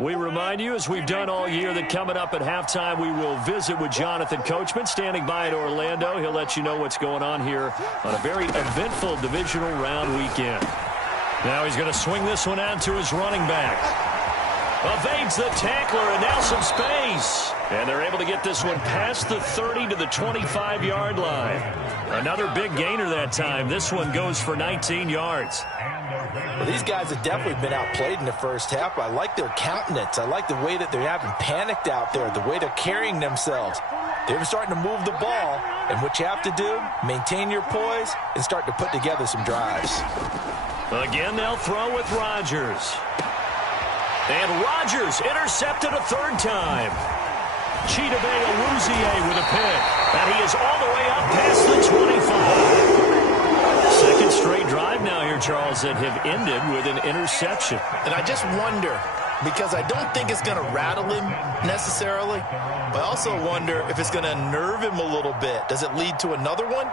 We remind you, as we've done all year, that coming up at halftime, we will visit with Jonathan Coachman, standing by in Orlando. He'll let you know what's going on here on a very eventful divisional round weekend. Now he's going to swing this one out to his running back. Evades the tackler, and now some space. And they're able to get this one past the 30 to the 25-yard line. Another big gainer that time. This one goes for 19 yards. Well, these guys have definitely been outplayed in the first half. I like their countenance. I like the way that they haven't panicked out there, the way they're carrying themselves. They're starting to move the ball, and what you have to do, maintain your poise and start to put together some drives. Again, they'll throw with Rodgers. And Rodgers intercepted a third time. Chidobe Awuzie with a pick. And he is all the way up past the 25. Second straight drive now here, Charles, that have ended with an interception. And I just wonder, because I don't think it's going to rattle him necessarily, but I also wonder if it's going to unnerve him a little bit. Does it lead to another one?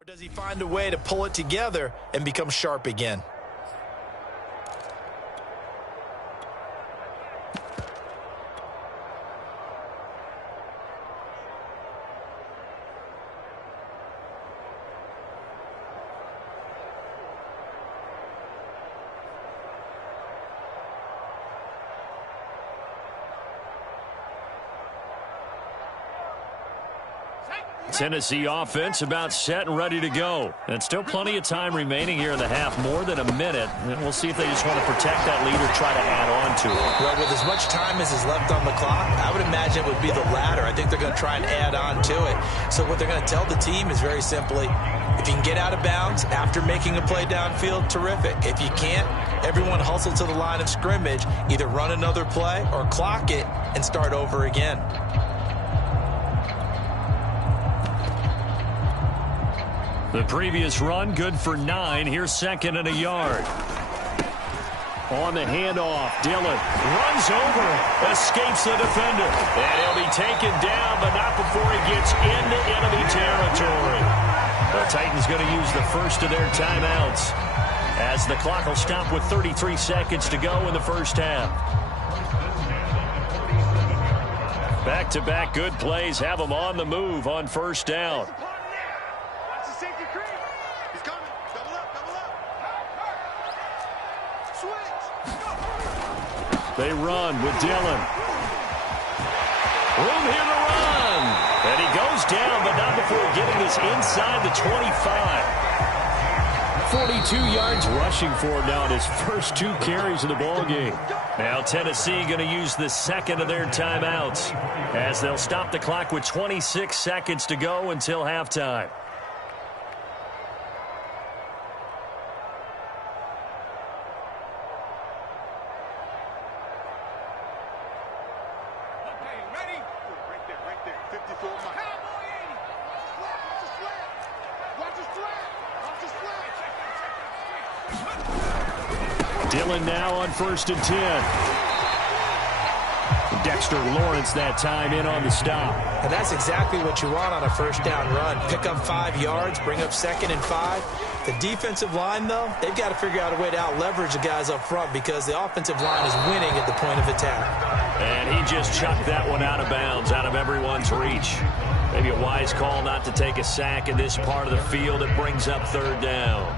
Or does he find a way to pull it together and become sharp again? Tennessee offense about set and ready to go. And still plenty of time remaining here in the half, more than a minute. And we'll see if they just want to protect that lead or try to add on to it. Well, with as much time as is left on the clock, I would imagine it would be the latter. I think they're going to try and add on to it. So what they're going to tell the team is very simply, if you can get out of bounds after making a play downfield, terrific. If you can't, everyone hustle to the line of scrimmage, either run another play or clock it and start over again. The previous run, good for 9. Here's second and a yard. On the handoff, Dillon runs over it, escapes the defender. And he'll be taken down, but not before he gets into enemy territory. The Titans going to use the first of their timeouts, as the clock will stop with 33 seconds to go in the first half. Back-to-back good plays have them on the move on first down. They run with Dillon. Room here to run. And he goes down, but not before getting this inside the 25. 42 yards rushing for him now in his first 2 carries of the ballgame. Now Tennessee going to use the second of their timeouts, as they'll stop the clock with 26 seconds to go until halftime. Dillon now on 1st and 10. Dexter Lawrence that time in on the stop. And that's exactly what you want on a first down run. Pick up 5 yards, bring up 2nd and 5. The defensive line, though, they've got to figure out a way to out-leverage the guys up front, because the offensive line is winning at the point of attack. And he just chucked that one out of bounds, out of everyone's reach. Maybe a wise call not to take a sack in this part of the field. It brings up 3rd down.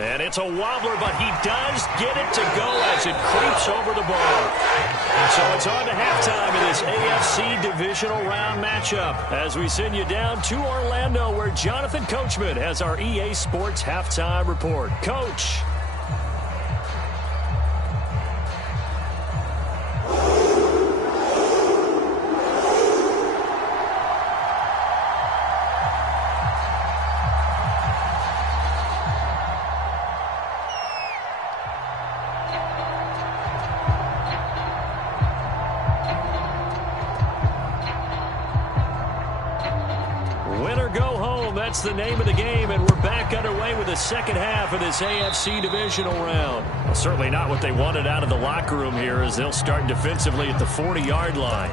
And it's a wobbler, but he does get it to go as it creeps over the ball. So it's on to halftime in this AFC divisional round matchup, as we send you down to Orlando, where Jonathan Coachman has our EA Sports halftime report. Coach. that's the name of the game, and we're back underway with the second half of this AFC divisional round. Well, certainly not what they wanted out of the locker room here, as they'll start defensively at the 40-yard line.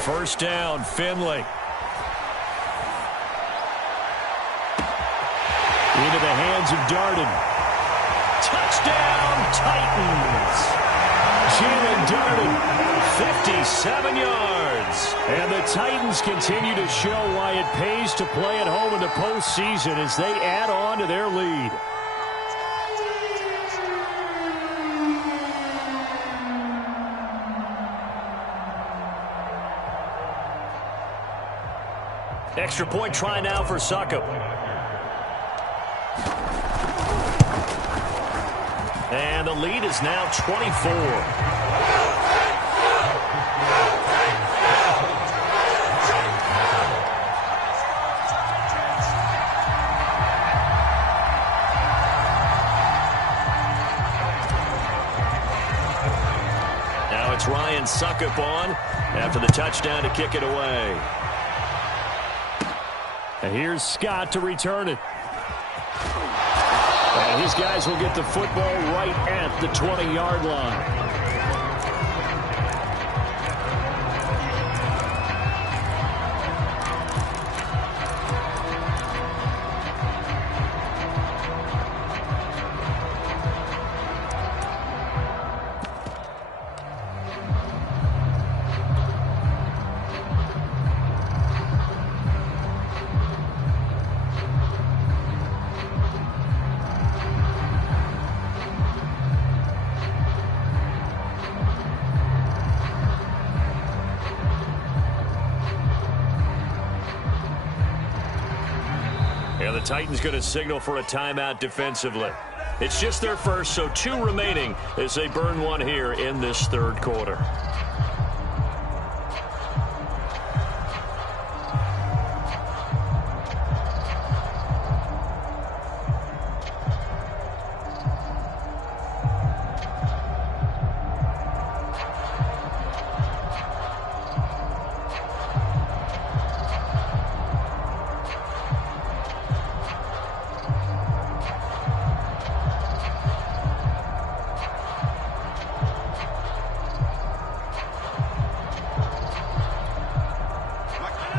First down, Finley. Into the hands of Darden. Touchdown, Titans. Jalen Darden, 57 yards. And the Titans continue to show why it pays to play at home in the postseason as they add on to their lead. Extra point try now for Succop. And the lead is now 24. Now it's Ryan Succop on after the touchdown to kick it away. And here's Scott to return it. And his guys will get the football right at the 20-yard line. The Titans going to signal for a timeout defensively. It's just their first, so 2 remaining as they burn one here in this third quarter.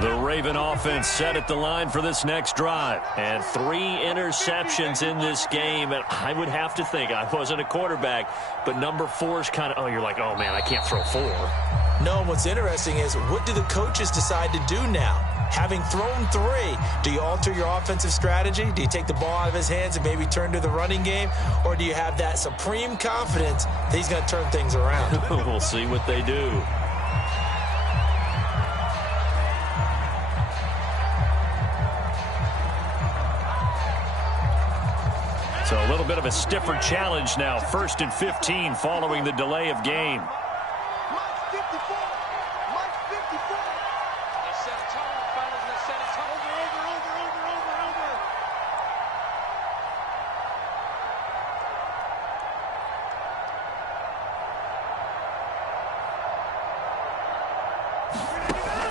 The Raven offense set at the line for this next drive. And 3 interceptions in this game. And I would have to think, I wasn't a quarterback, but number 4 is kind of, you're like, oh, man, I can't throw 4. No, what's interesting is, what do the coaches decide to do now? Having thrown 3, do you alter your offensive strategy? Do you take the ball out of his hands and maybe turn to the running game? Or do you have that supreme confidence that he's going to turn things around? We'll see what they do. So a little bit of a stiffer challenge now. 1st and 15 following the delay of game.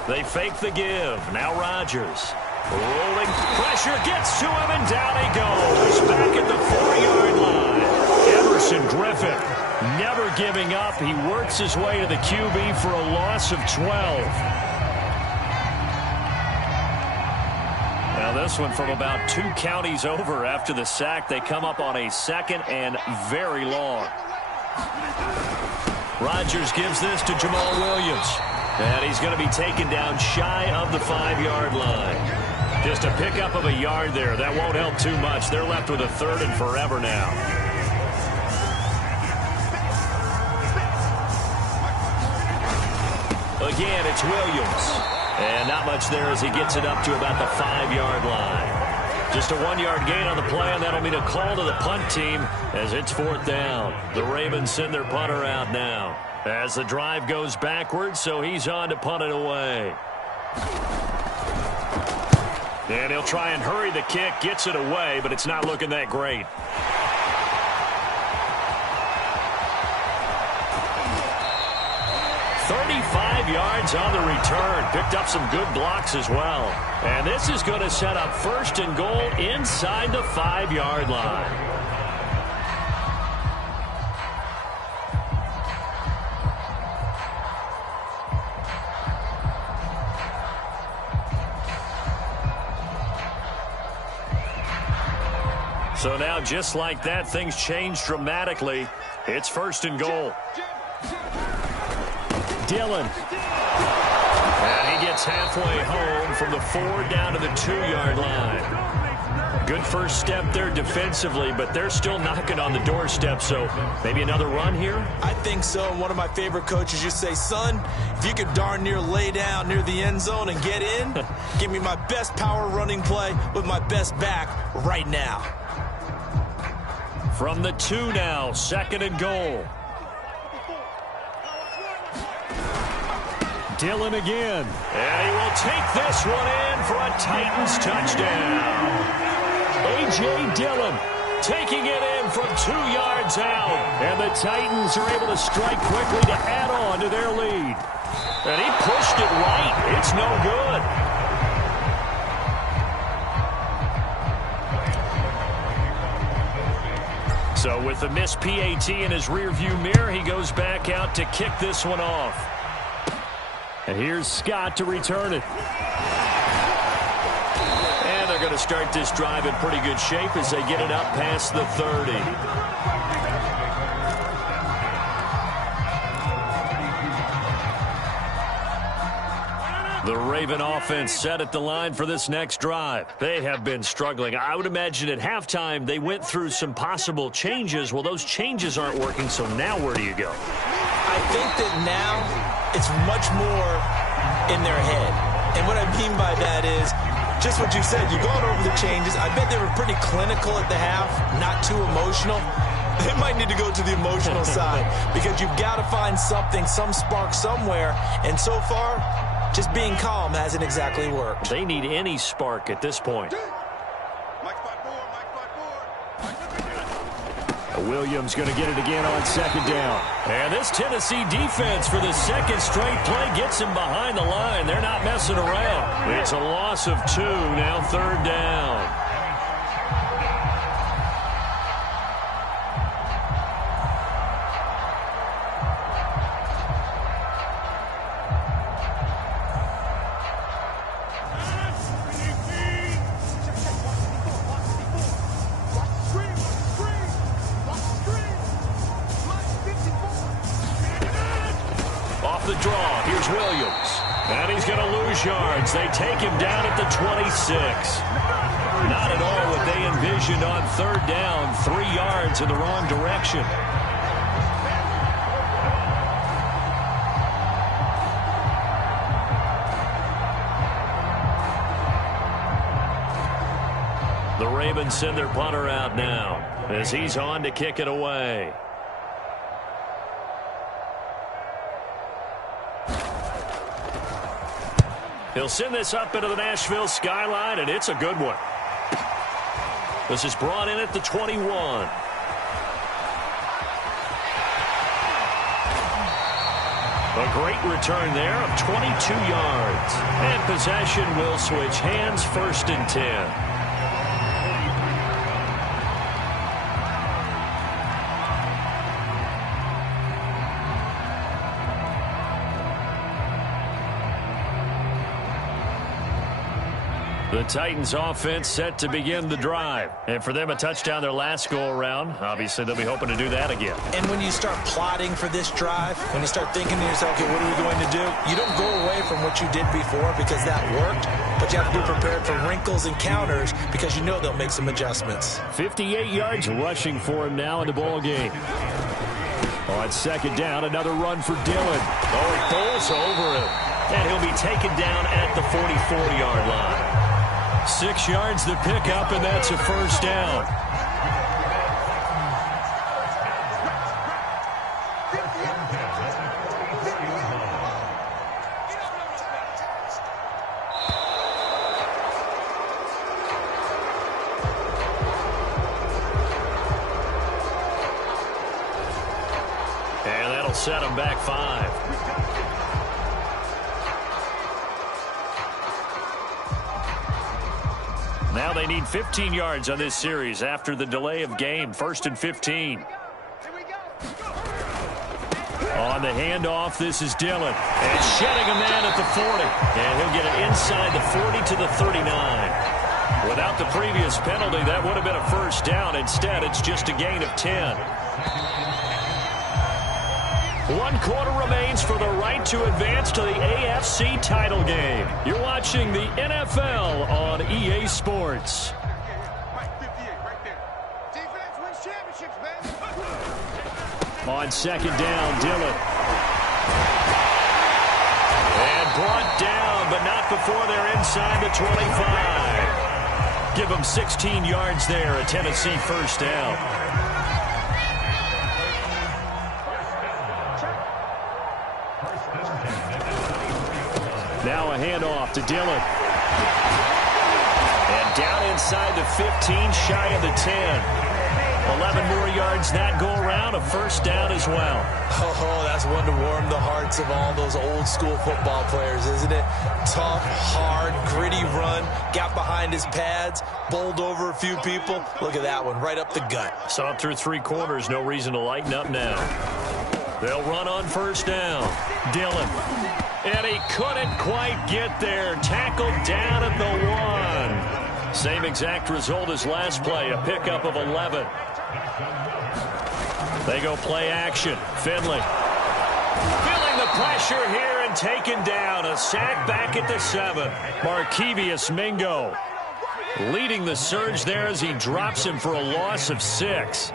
They fake the give. Now Rodgers. Rolling pressure gets to him, and down he goes. Back at the 4-yard line. Everson Griffin never giving up. He works his way to the QB for a loss of 12. Now this one from about 2 counties over after the sack. They come up on a 2nd and very long. Rodgers gives this to Jamal Williams. And he's going to be taken down shy of the 5-yard line. Just a pickup of a yard there. That won't help too much. They're left with a 3rd and forever now. Again, it's Williams. And not much there as he gets it up to about the 5-yard line. Just a 1-yard gain on the play, and that'll mean a call to the punt team as it's 4th down. The Ravens send their punter out now as the drive goes backwards, so he's on to punt it away. And he'll try and hurry the kick, gets it away, but it's not looking that great. Yards on the return. Picked up some good blocks as well. And this is going to set up 1st and goal inside the 5-yard line. So now, just like that, things change dramatically. It's 1st and goal. Dillon. And he gets halfway home from the 4 down to the 2-yard line. Good first step there defensively, but they're still knocking on the doorstep, so maybe another run here? I think so. One of my favorite coaches used to say, son, if you could darn near lay down near the end zone and get in, give me my best power running play with my best back right now. From the 2 now, 2nd and goal. Dillon again. And he will take this one in for a Titans touchdown. A.J. Dillon taking it in from 2 yards out. And the Titans are able to strike quickly to add on to their lead. And he pushed it right. It's no good. So with the missed PAT in his rearview mirror, he goes back out to kick this one off. And here's Scott to return it. And they're going to start this drive in pretty good shape as they get it up past the 30. The Raven offense set at the line for this next drive. They have been struggling. I would imagine at halftime they went through some possible changes. Well, those changes aren't working, so now where do you go? I think that now it's much more in their head. And what I mean by that is just what you said. You've gone over the changes. I bet they were pretty clinical at the half, not too emotional. They might need to go to the emotional side because you've got to find something, some spark somewhere. And so far, just being calm hasn't exactly worked. They need any spark at this point. Williams going to get it again on 2nd down. And this Tennessee defense for the 2nd straight play gets him behind the line. They're not messing around. It's a loss of 2, now 3rd down. The draw. Here's Williams. And he's going to lose yards. They take him down at the 26. Not at all what they envisioned on 3rd down. 3 yards in the wrong direction. The Ravens send their punter out now as he's on to kick it away. He'll send this up into the Nashville skyline, and it's a good one. This is brought in at the 21. A great return there of 22 yards. And possession will switch hands, 1st and 10. The Titans offense set to begin the drive. And for them, a touchdown their last go-around. Obviously, they'll be hoping to do that again. And when you start plotting for this drive, when you start thinking to yourself, okay, what are we going to do? You don't go away from what you did before because that worked, but you have to be prepared for wrinkles and counters because you know they'll make some adjustments. 58 yards rushing for him now in the ball game. On 2nd down, another run for Dillon. Oh, he bowls over it. And he'll be taken down at the 44-yard line. 6 yards the pickup, and that's a first down. And that'll set him back 5. Now they need 15 yards on this series after the delay of game. 1st and 15. On the handoff, this is Dillon. And shedding a man at the 40. And he'll get it inside the 40 to the 39. Without the previous penalty, that would have been a first down. Instead, it's just a gain of 10. 1 quarter remains for the right to advance to the AFC title game. You're watching the NFL on EA Sports. On 2nd down, Dillon. And brought down, but not before they're inside the 25. Give them 16 yards there, a Tennessee first down. Now a handoff to Dillon. And down inside the 15, shy of the 10. 11 more yards that go around, a first down as well. Oh, that's one to warm the hearts of all those old school football players, isn't it? Tough, hard, gritty run, got behind his pads, bowled over a few people. Look at that one, right up the gut. Saw it through 3 quarters, no reason to lighten up now. They'll run on first down. Dillon. And he couldn't quite get there. Tackled down at the 1. Same exact result as last play, a pickup of 11. They go play action. Finley. Feeling the pressure here and taken down. A sack back at the 7. Markevius Mingo leading the surge there as he drops him for a loss of 6.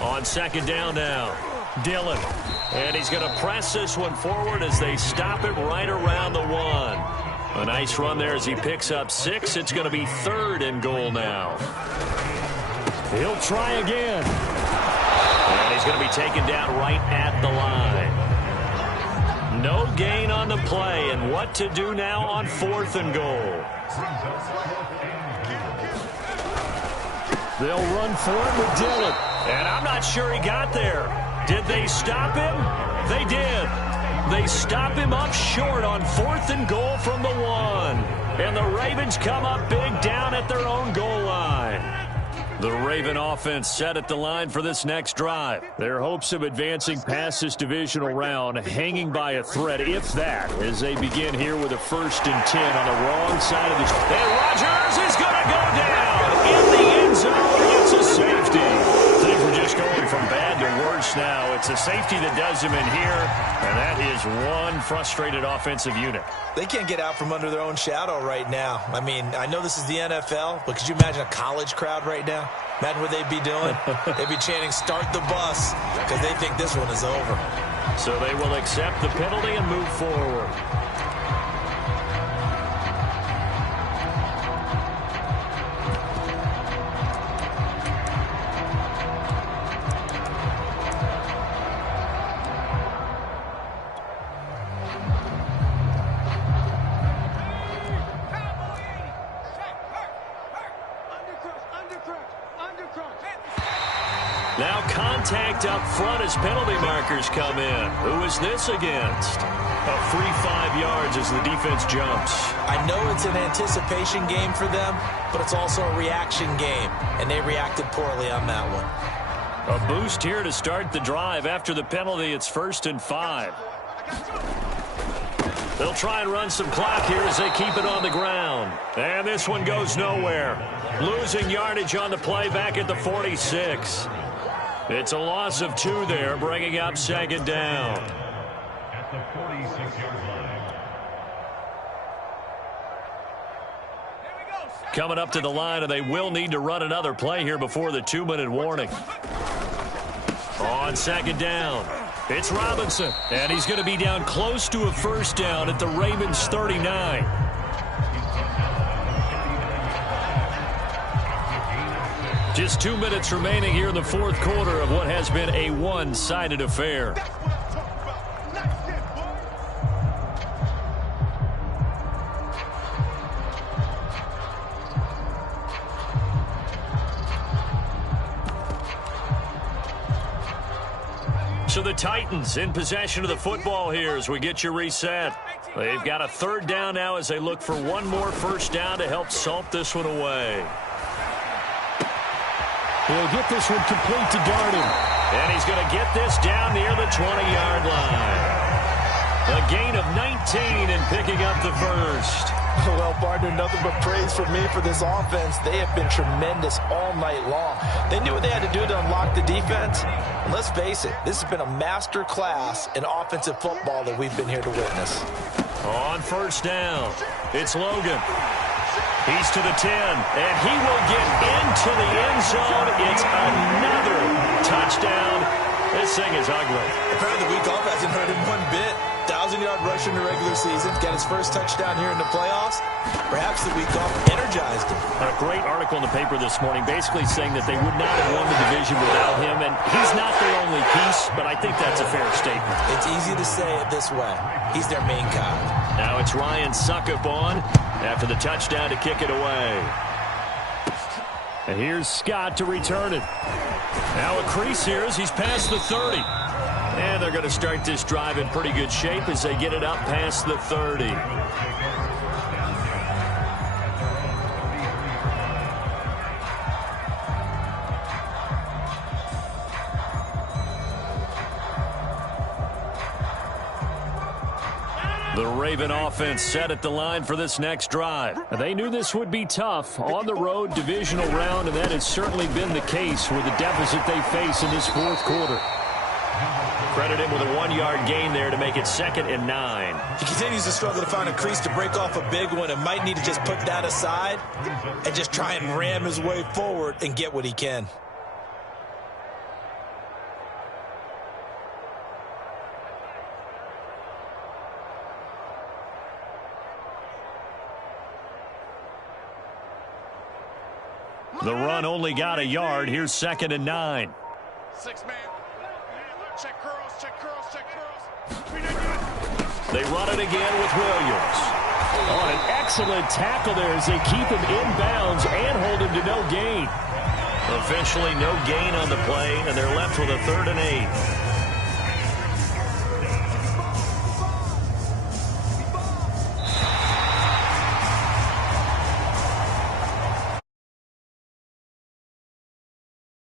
On 2nd down now, Dillon. And he's going to press this one forward as they stop it right around the 1. A nice run there as he picks up 6. It's going to be 3rd and goal now. He'll try again. And he's going to be taken down right at the line. No gain on the play. And what to do now on 4th and goal. They'll run for it with Dillon. And I'm not sure he got there. Did they stop him? They did. They stop him up short on 4th and goal from the 1. And the Ravens come up big down at their own goal line. The Raven offense set at the line for this next drive. Their hopes of advancing past this divisional round hanging by a thread, if that, as they begin here with a 1st and 10 on the wrong side of the... And Rodgers is going to go down in the end zone. It's a safety. Things are just going from bad to worse now. It's a safety that does him in here, and that is one frustrated offensive unit. They can't get out from under their own shadow right now. I mean, I know this is the NFL, but could you imagine a college crowd right now? Imagine what they'd be doing. They'd be chanting, "Start the bus," because they think this one is over. So they will accept the penalty and move forward. Now contact up front as penalty markers come in. Who is this against? A free 5 yards as the defense jumps. I know it's an anticipation game for them, but it's also a reaction game, and they reacted poorly on that one. A boost here to start the drive. After the penalty, it's 1st and 5. They'll try and run some clock here as they keep it on the ground. And this one goes nowhere. Losing yardage on the play back at the 46. It's a loss of 2 there, bringing up 2nd down. At the 46-yard line. Coming up to the line, and they will need to run another play here before the 2-minute warning. On second down, it's Robinson, and he's going to be down close to a first down at the Ravens' 39. Just 2 minutes remaining here in the fourth quarter of what has been a one-sided affair. So the Titans in possession of the football here as we get you reset. They've got a third down now as they look for one more first down to help salt this one away. He'll get this one complete to Darden. And he's going to get this down near the 20-yard line. A gain of 19 and picking up the first. Well, partner, nothing but praise for me for this offense. They have been tremendous all night long. They knew what they had to do to unlock the defense. And let's face it, this has been a master class in offensive football that we've been here to witness. On first down, it's Logan. He's to the 10, and he will get into the end zone. It's another touchdown. This thing is ugly. Apparently the week off hasn't hurt him one bit. 1,000-yard rush in the regular season. Got his first touchdown here in the playoffs. Perhaps the week off energized him. A great article in the paper this morning basically saying that they would not have won the division without him, and he's not their only piece, but I think that's a fair statement. It's easy to say it this way. He's their main guy. Now it's Ryan Suckup on after the touchdown to kick it away. And here's Scott to return it. Now a crease here as he's past the 30. And they're going to start this drive in pretty good shape as they get it up past the 30. The Raven offense set at the line for this next drive. They knew this would be tough on the road divisional round, and that has certainly been the case with the deficit they face in this fourth quarter. Credit him with a 1-yard gain there to make it 2nd and 9. He continues to struggle to find a crease to break off a big one and might need to just put that aside and just try and ram his way forward and get what he can. The run only got a yard. Here's 2nd and 9. 6-man. Check curls, check curls, check curls. They run it again with Williams. Oh, an excellent tackle there as they keep him inbounds and hold him to no gain. Officially no gain on the play, and they're left with a 3rd and 8.